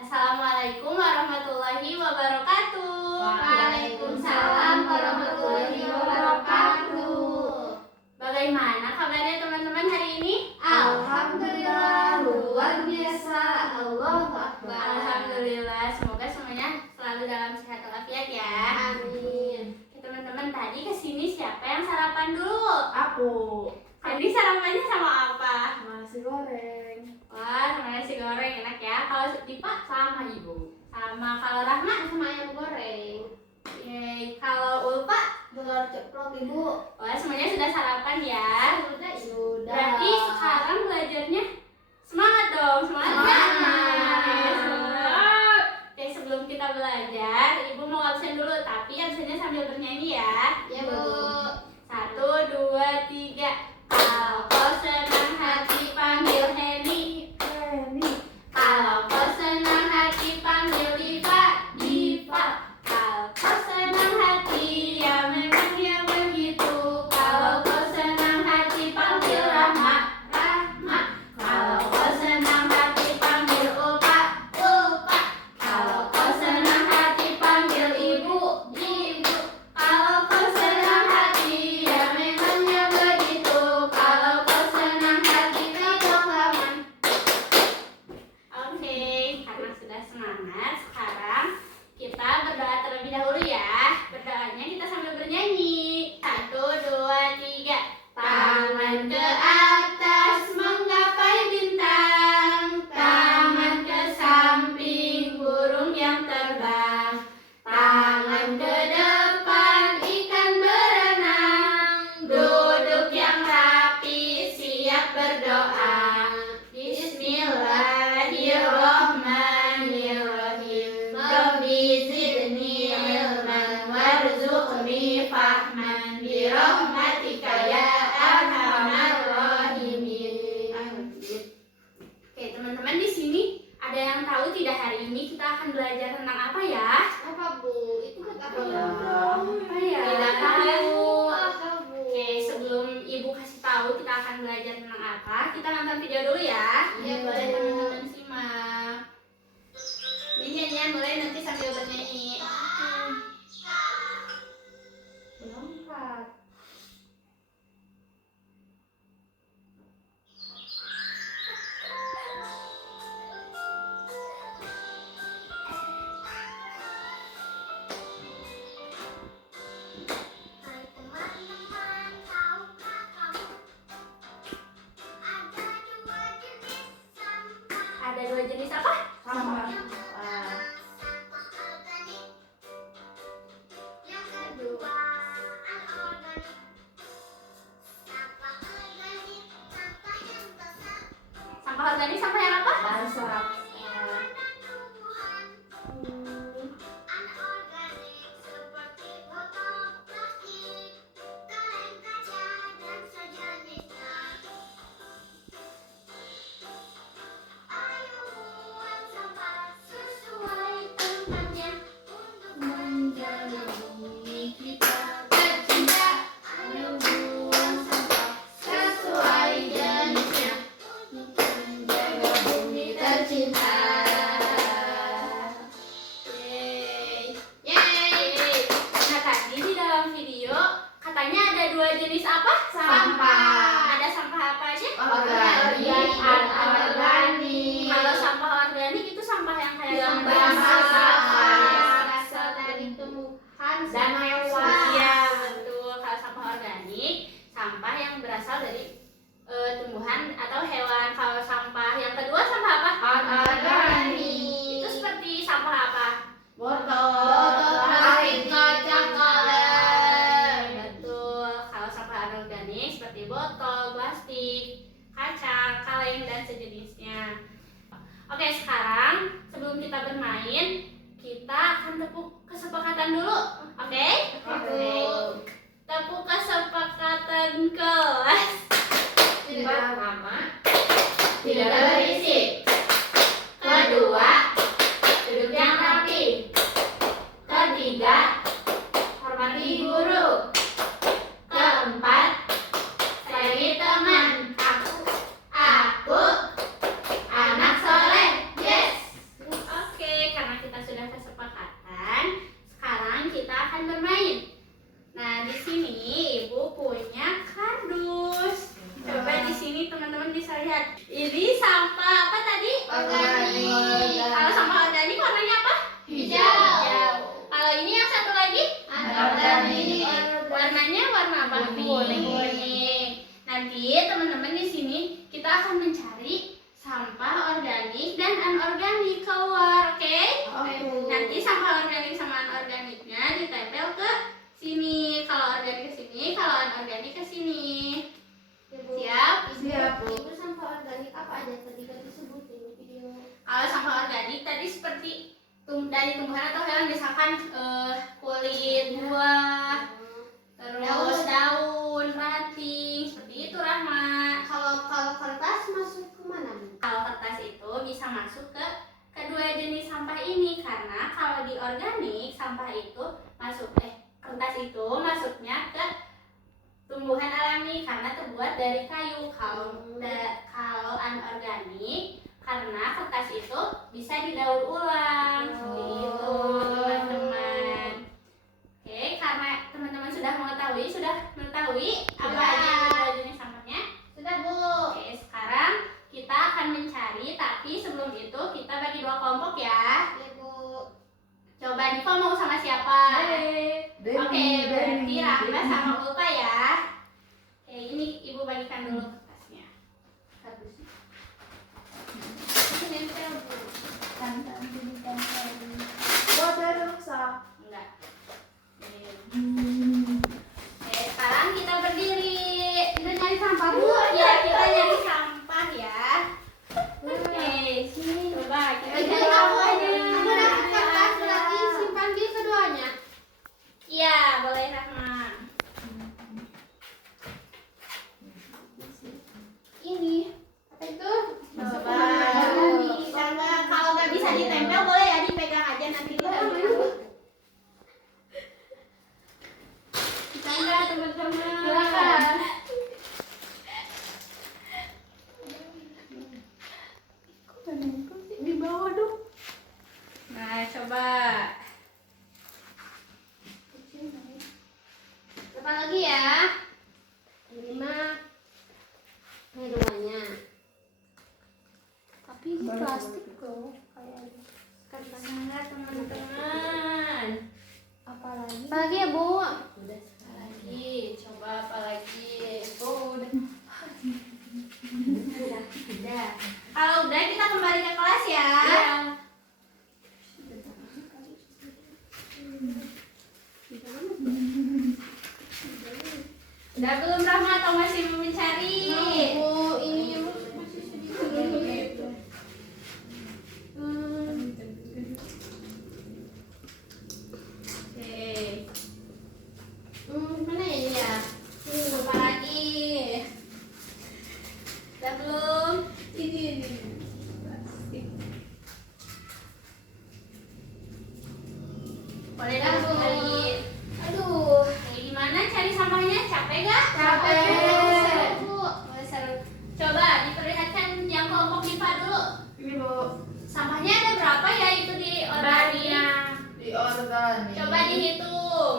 Assalamualaikum warahmatullahi wabarakatuh. Waalaikumsalam warahmatullahi wabarakatuh. Bagaimana kabarnya teman-teman hari ini? Alhamdulillah, luar biasa. Allahu Akbar. Alhamdulillah, semoga semuanya selalu dalam sehat walafiat ya. Amin. Teman-teman, tadi kesini siapa yang sarapan dulu? Aku Tadi sarapannya sama apa? nasi goreng. Wah, sama nasi goreng enak ya. Kalau Dipa sama Ibu. Sama kalau Rahma Sama ayam goreng. Yeay. Kalau Ulfa, Telur ceplok Ibu. wah semuanya sudah sarapan ya. Sudah. Berarti sekarang belajarnya semangat dong, semangat. Semangat. Oke, sebelum kita belajar, Ibu mau absen dulu, tapi absennya sambil bernyanyi ya. Ya Bu. 1, 2, 3. Kalau kau senang hati panggil Heni. Kalau kau senang hati panggil Diva. Kalau kau senang hati ya memang ya begitu. Kalau kau senang hati panggil Rahma. Kalau kau senang hati panggil Ulfa. Kalau kau senang hati panggil Ibu. Kalau kau senang hati ya memang ya begitu. Kalau kau senang hati tidak aman. Oke, karena sudah semangat, sekarang kita berdoa terlebih dahulu ya. Berdoanya kita sambil bernyanyi. 1, 2, 3. Tangan ke atas menggapai bintang, tangan ke samping burung yang terbang, tangan ke depan ikan berenang, duduk yang rapi siap berdoa. Bismillahirrahmanirrahim. Rabbi zidni ilman warzuqni fahman birahmatika ya arhamar rahimin. Oke, teman-teman, di sini ada yang tahu tidak hari ini kita akan belajar tentang apa ya? Apa Bu? Itu kata apa ya? Apa ya? Tidak tahu. Apa Bu? Oke, sebelum Ibu kasih tahu kita akan belajar tentang apa, kita nonton video dulu ya. Iya, Boleh Bu. teman-teman simak. Ini nyanyian boleh nanti sambil bernyanyi. Lengkap. Hai teman-teman, tahukah kamu ada dua jenis sampah? Ada dua jenis apa? Sampah. Sampah organik, yang kedua anorganik. Sampah organik, sampah yang besar Sampah organik sampah yang apa? Basah. dan tumbuhan. Anorganik seperti botol plastik, kaleng kaca dan sejenisnya. Ayo buang sampah sesuai tempatnya untuk menjaga bumi kita tercinta. Ayo buang sampah sesuai jenisnya untuk menjaga bumi tercinta. Yeay. Nah, tadi di dalam video katanya ada dua jenis apa? Sampah. Ada sampah apa aja? Organik dan anorganik. Kalau sampah organik itu sampah yang kayak Yang berasal berasal dari tumbuhan dan hewan. Iya, betul. Kalau sampah organik, sampah yang berasal dari tumbuhan atau hewan. Kalau sampah yang kedua sampah apa? Anorganik. Itu seperti sampah apa? Botol plastik, kaca, kaleng. Betul. Kalau sampah anorganik seperti botol, plastik, kaca, kaleng dan sejenisnya. Oke, sekarang sebelum kita bermain, kita akan tepuk kesepakatan dulu. Oke? Oke. Tepuk kesepakatan kelas. Tidak lama. Tidak berisik. Kedua, duduk yang rapi. Ketiga, hormati guru. Keempat, sayangi teman. Aku anak soleh. Yes. seperti dari tumbuhan atau hewan, misalkan kulit buah, terus daun, ranting, seperti itu Rahma. Kalau kertas masuk ke mana, Bu? Kalau kertas itu bisa masuk ke kedua jenis sampah ini, karena kalau di organik sampah itu kertas itu masuknya ke tumbuhan alami karena terbuat dari kayu. Kalau anorganik karena kertas itu bisa didaur ulang. Seperti itu teman-teman. Oke, karena teman-teman sudah mengetahui apa aja kedua jenis sampahnya. Sudah, Bu. Oke, sekarang kita akan mencari, tapi sebelum itu kita bagi dua kelompok ya. Iya, Bu. Coba Diva mau sama siapa? Oke, berarti Rahma sama Ulfa ya. Oke, ini Ibu bagikan dulu kertasnya. Habis. Ini nempel, Bu. Enggak. Oke, sekarang kita berdiri. Kita nyari sampah, Bu. Ya, kita nyari sampah ya. Oke, sini. Coba kita cari sampahnya. Aku dapat kertas, berarti simpan di keduanya. Iya, boleh Rahma. Ini apa itu? Coba. Kalau nggak bisa ditempel boleh ya dipegang aja nanti ditempel. Ditempel teman-teman. Silakan. Di bawah dong. Nah, coba. Apa lagi ya? Ini mah ini rumahnya. Tapi ini plastik loh kayaknya. Sangat teman-teman. Apa lagi ya, Bu? Udah lagi. Coba apa lagi? Oh, udah. Udah. Kalau udah kita kembali ke kelas ya. Udah belum Rahma atau masih mau mencari? Bu, ini masih sedikit. Oke. Mana ini ya? Apa lagi? Udah belum? Ini. Boleh dah Bu. Aduh. Kayak gimana cari sampahnya? Capek gak? Capek. Bu. Boleh seru. Coba diperlihatkan yang kelompok Diva dulu. Ini Bu, Sampahnya ada berapa ya itu di organik? di organik. Coba dihitung.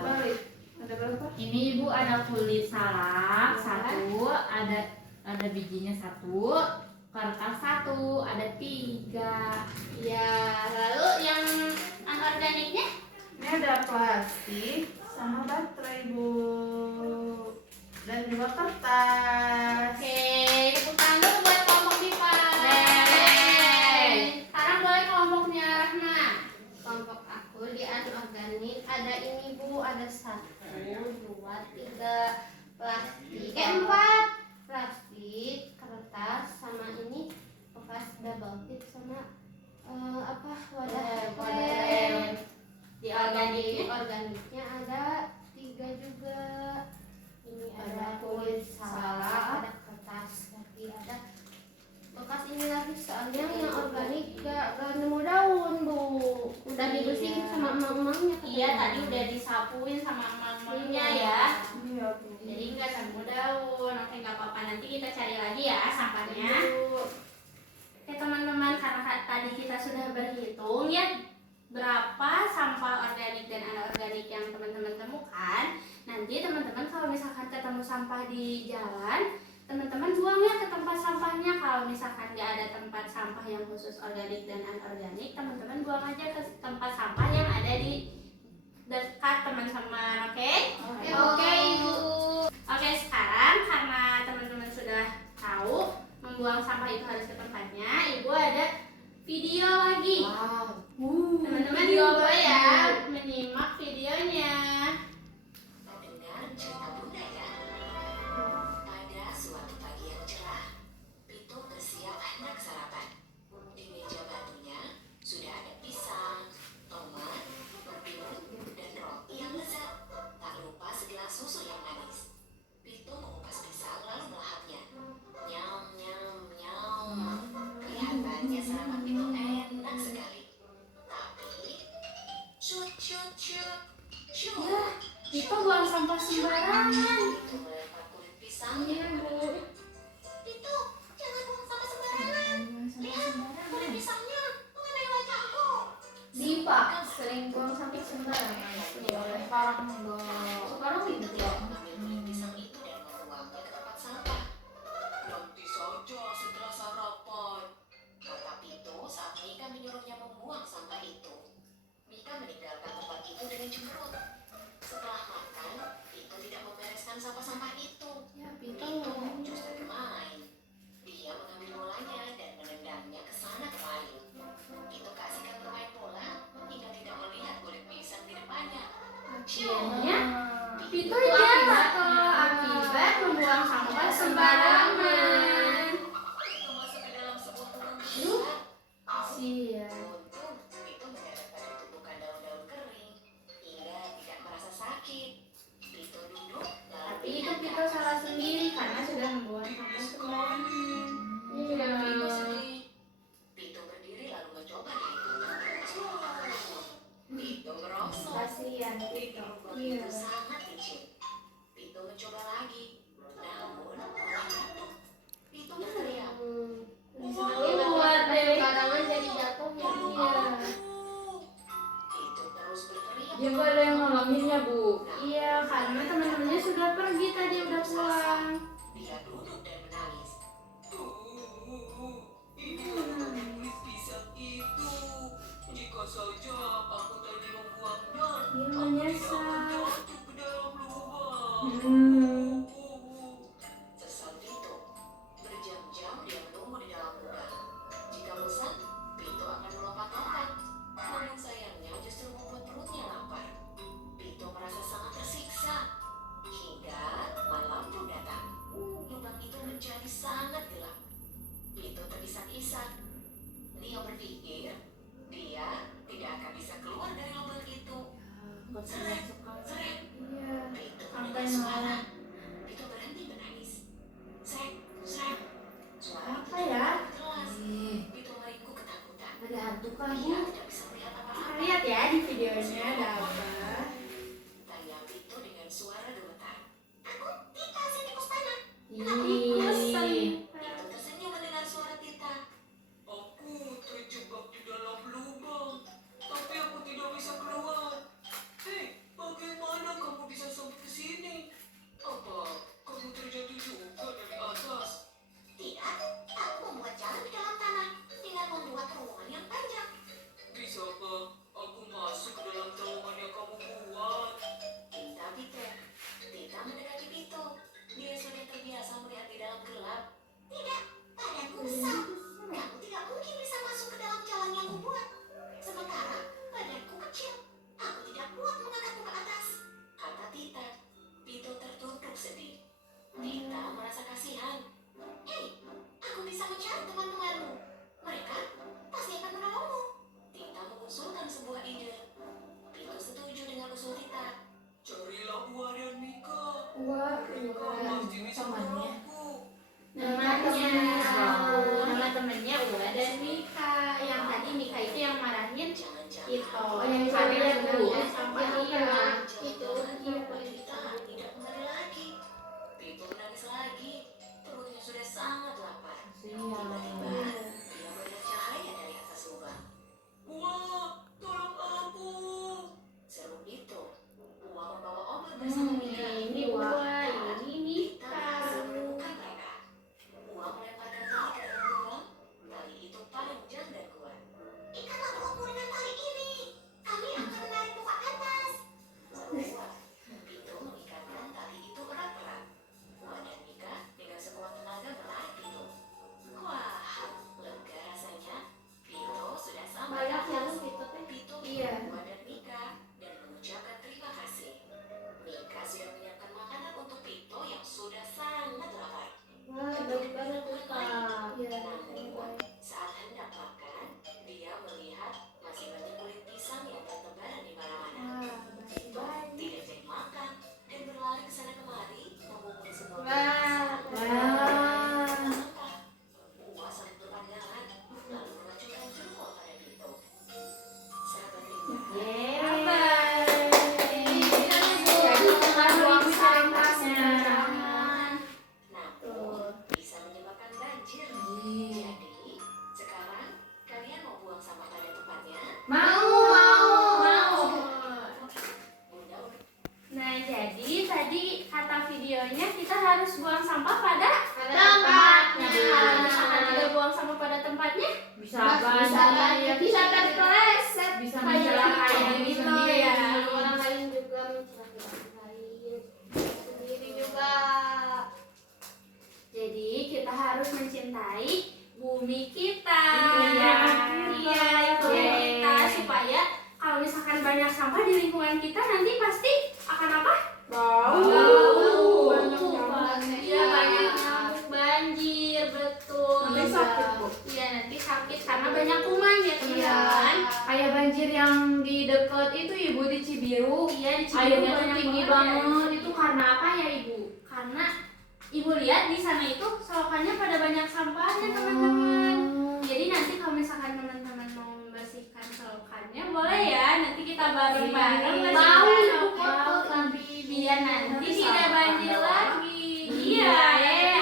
Balik. Ada berapa? Ini Ibu ada kulit salak satu, ada bijinya satu, kertas satu, ada 3. Ya, lalu yang anorganiknya? Ini ada plastik sama baterai Bu, dan juga kertas. Oke, tepuk tangan dulu buat kelompok Diva. Yeay. Sekarang boleh kelompoknya Rahma. Kelompok aku di anorganik ada ini Bu, ada 1, 2, 3 plastik, 4 plastik, kertas, sama ini bekas double tip sama wadah lem. Di organiknya? Organiknya ada 3 juga. Ini ada kulit salak, ada kertas, lagi ada bekas ini lagi, soalnya yang organik gak nemu daun Bu, udah dibersihin sama emak-emaknya. Iya, tadi udah disapuin sama emak-emaknya ya. Iya Bu. Jadi nggak nemu daun. Oke, nggak apa-apa, nanti kita cari lagi ya sampahnya. Oke teman-teman, karena tadi kita sudah berhitung ya berapa sampah organik dan anorganik yang teman-teman temukan. Nanti teman-teman kalau misalkan ketemu sampah di jalan, teman-teman buangnya ke tempat sampahnya. Kalau misalkan nggak ada tempat sampah yang khusus organik dan anorganik, teman-teman buang aja ke tempat sampah yang ada di dekat teman-teman. Oke? Oke, Ibu. Oke, sekarang karena teman-teman sudah tahu membuang sampah itu harus ke tempatnya, Ibu ada video lagi. Wow. Teman-teman coba ya menyimak videonya. Mendengar cerita Bunda ya. Pada suatu pagi yang cerah, Pitung bersiap hendak sarapan. Di meja batunya Ya, Pito buang sampah sembarangan. Pito melempar kulit pisangnya Iya, kepada Bu. Jun. Pito, jangan buang sampah sembarangan. Lihat, kulit pisangnya mengenai wajahku. Diva sering buang sampah sembarangan. Sekarang enggak. Sekarang Pito gitu. tidak mengambil kulit pisang itu dan membuangnya ke tempat sampah. Nanti saja setelah sarapan, kata Pito saat Mika menyuruhnya membuang sampah itu. Mika meninggalkan tempat itu dengan cemberut. Setelah makan, Pito tidak membereskan sampah-sampah itu. Ya, Pito. Pito justru bermain. Dia mengambil bolanya dan menendangnya ke sana kemari. Pito keasikan bermain bola hingga tidak melihat kulit pisang di depannya. Akhirnya, Pito jatuh akibat membuang sampah sembarangan. Pito masuk ke dalam sebuah ruang besar. Sia. Untung Pito mendarat pada tumpukan daun-daun kering hingga tidak merasa sakit. Pito duduk lalu Tapi itu Pito salah sendiri karena sudah membuang sampah sembarangan. Pito sedih. Pito berdiri lalu mencoba dihitung. Pito merosot. Kasihan Pito. Itu sangat licin. Pito mencoba lagi, namun malah jatuh. Pito berteriak. Buat deh. Sembarangan jadi jatuh ya. Pito terus berteriak. Ya nggak ada yang nolongin ya Bu. Iya, karena teman-temannya sudah pergi tadi udah pulang. Dia duduk dan menangis. Ini adalah kulit pisang itu. Jika saja aku tadi membuangnya, Dia aku tidak menyesal. akan jatuh ke dalam lubang. Sesal Pito. Berjam-jam dia menunggu di dalam lubang. Jika bosan, Pito akan melompat-lompat. Namun sayangnya justru membuat perutnya lapar. Pito merasa sangat tersiksa. Hingga malam pun datang. Lubang itu menjadi sangat gelap. Pito terisak-isak. Dia berpikir dia tidak akan bisa keluar dari lubang itu. Seret, seret. Iya. Pito Sampai mendengar suara. malam. Pito berhenti menangis. Seret, seret. Suara itu Apa ya? jelas. Pito meringkuk ketakutan. Ada hantu kah Bu? Dia tidak bisa melihat apa-apa. Lihat ya di videonya ada apa. Tanya Pito dengan suara gemetar. Aku Tita sini Kustana. Ih. Pito tersenyum mendengar suara Tita. Aku terjebak di dalam lubang, tapi aku tidak bisa keluar. Hei, bagaimana kamu bisa sampai ke sini? Apa kamu terjatuh juga dari atas? Tidak, aku membuat jalan di dalam tanah dengan membuat terowongan yang panjang. Bisakah aku masuk ke dalam terowongan yang kamu buat? Tita Pito. Tita mendekati Pito. Dia sudah terbiasa melihat di dalam gelap. Tidak, badanku besar. Kamu tidak mungkin bisa masuk ke dalam jalan yang kubuat. Sementara badanku kecil. Aku tidak kuat mengangkatmu ke atas. Kata Tita. Pito tertunduk sedih. Tita merasa kasihan. Hei, aku bisa mencari teman-temanmu. Mereka pasti akan menolongmu. Tita mengusulkan sebuah ide. Pito setuju dengan usul Tita. Carilah Ua dan Mika. Wah, Mereka pasti bisa menolongku. nama temennya Ula dan Mika. Yang tadi Mika itu yang marahin Jangan-jangan Pito. Oh, yang Karena cewek ya, sudah Bu? punya sampah Iya. iya. Itu dia Tita tidak kembali lagi. Pito menangis lagi. Perutnya sudah sangat lapar. Tiba-tiba dia melihat cahaya dari atas lubang. Ua, tolong aku. Seru Pito. Ua membawa obat bersama Mika. Ini Ua, ini Tita Mika. berhasil menemukan mereka. Ua melemparkan tali ke dalam lubang. Tali itu panjang dan kuat. Ikatlah perutmu dengan tali ini. Kami akan menarikmu ke bumi kita. Iya. Iya, itu kita supaya kalau misalkan banyak sampah di lingkungan kita nanti pasti akan apa? Bau. Bau. Banyak Iya, banyak nyamuk, banjir, betul. Nanti sakit, Bu. Iya, nanti sakit karena banyak kuman ya teman-teman. Kayak banjir yang di dekat itu Ibu di Cibiru. Iya, di Cibiru Airnya tuh banyak tinggi banget. banget. Itu karena apa ya Ibu? Karena Ibu lihat di sana itu selokannya pada banyak sampahnya teman-teman. Jadi nanti kalau misalkan teman-teman mau membersihkan selokannya boleh ya. Nanti kita bareng-bareng Mau, bersihkan Ibu, selokan. foto. Tapi biar nanti Nanti tidak sampah banjir ada lagi. Iya,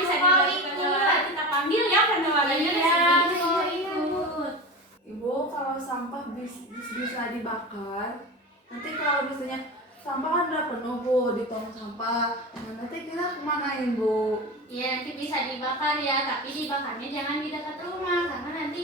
bisa mau dibantu. Kita panggil ya penawalanya di Iya, sini. mau ikut. Ibu, kalau sampah bisa dibakar, nanti kalau misalnya sampah kan udah penuh Bu di tong sampah, nah nanti kita kemanain Bu? Iya, nanti bisa dibakar ya, tapi dibakarnya jangan di dekat rumah karena nanti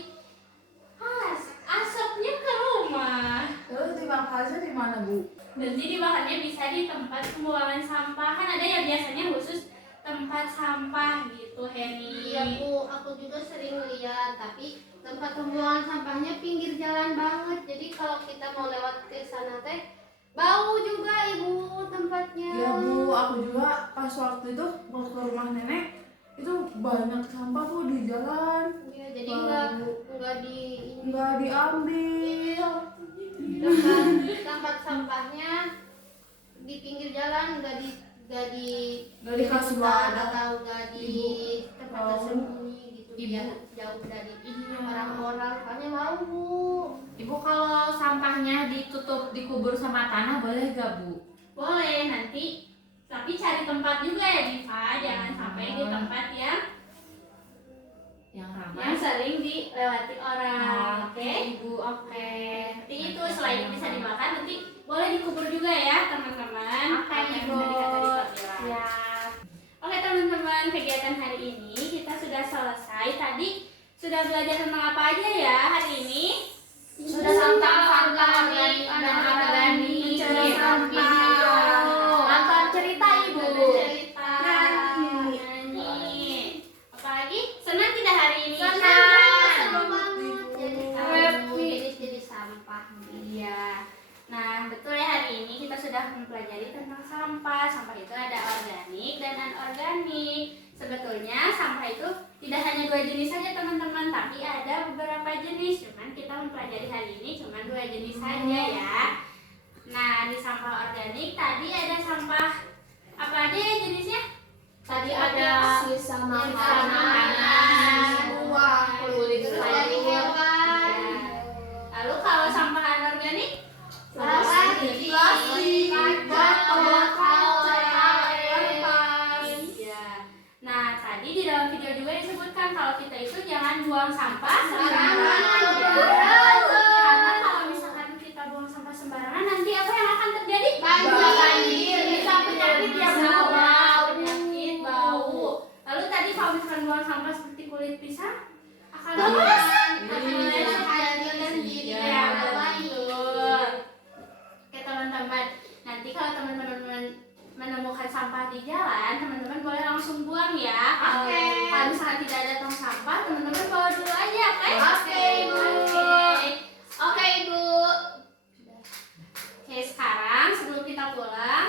asapnya ke rumah. Terus dibakarnya di mana Bu? Nanti dibakarnya bisa di tempat pembuangan sampah. Kan ada ya biasanya khusus tempat sampah gitu, Heni. Iya Bu, aku juga sering lihat, tapi tempat pembuangan sampahnya pinggir jalan banget. Jadi kalau kita mau lewat ke sana teh bau juga Ibu tempatnya. Ya Bu, aku juga pas waktu itu mau ke rumah nenek itu banyak sampah Bu di jalan. Iya, jadi Bau. nggak diambil. tempat sampahnya di pinggir jalan, Nggak dikasih hutan wadah. atau nggak di tempat Bau. tersembunyi gitu, biar jauh dari orang-orang. Soalnya bau Bu. Ibu kalau sampahnya dikubur sama tanah boleh gak Bu? Boleh nanti, tapi cari tempat juga ya Diva. Jangan sampai di tempat yang Yang sering dilewati orang. Oke? Ibu, oke. Nanti itu selain bisa dimakan, nanti boleh dikubur juga ya teman-teman. Oke, Apa yang Ibu. tadi kata Diva. Siap. Oke teman-teman, kegiatan hari ini kita sudah selesai. Tadi sudah belajar tentang apa aja ya hari ini? Sudah tentang sampah organik dan organik, mencari iya. sampah. Nonton cerita Ibu. Cerita, nyanyi. Apalagi senang tidak hari ini? Senang banget. Jadi tahu Happy. jenis-jenis sampah. Iya. Nah, betul ya hari ini kita sudah mempelajari tentang sampah. Sampah itu ada organik dan anorganik. Sebetulnya sampah itu tidak hanya 2 jenis saja teman-teman, tapi ada beberapa jenis. Cuman kita mempelajari hari ini cuma 2 jenis saja ya. Nah, di sampah organik tadi ada sampah apa aja ya jenisnya? Tadi ada sisa makanan, buah, kulit terus dari dari hewan. Lalu kalau sampah anorganik? Plastik, kaca, Iya. Nah, tadi di dalam video juga disebutkan kalau kita itu jangan buang sampah sembarangan. Karena kalau misalkan kita buang sampah sembarangan, nanti apa yang akan terjadi? Banjir. Bisa penyakit ya, Bisa Bu. bau. Penyakit bau. Lalu tadi kalau misalkan buang sampah seperti kulit pisang akan Akan apa? Iya, Betul. Oke teman-teman, nanti kalau teman-teman menemukan sampah di jalan, teman-teman boleh langsung buang ya. Kalau misalkan tidak ada tong sampah, teman-teman bawa dulu aja, oke? Oke, Ibu. Oke, Ibu. Oke, sekarang sebelum kita pulang,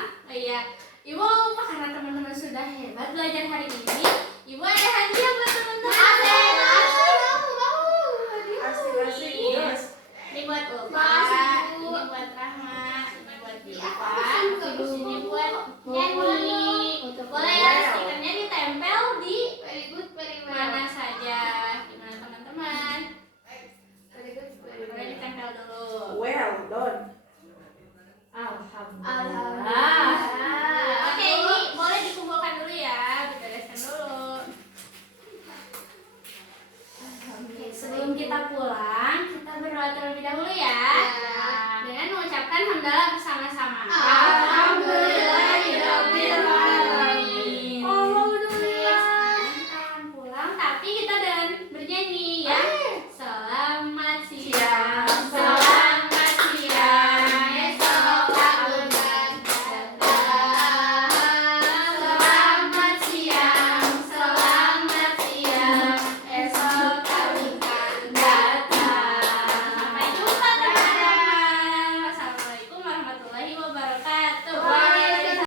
Ibu lupa karena teman-teman sudah hebat belajar hari ini. Ibu ada hadiah buat teman-teman. Asik-asik. Yes. Ini buat Ulfa, Makasih, Bu. ini buat Rahma, ini buat Diva, aku terus suka, Bu. ini buat Nyanyi. Boleh ya stikernya ditempel di Very good, very well. mana saja, gimana teman-teman? Very good, very Boleh well. ditempel dulu. Well done. Alhamdulillah. Oke, ini boleh dikumpulkan dulu ya, dibereskan dulu. Oke, sebelum kita pulang, kita berdoa terlebih dahulu ya. Ya. Dengan mengucapkan hamdalah bersama-sama.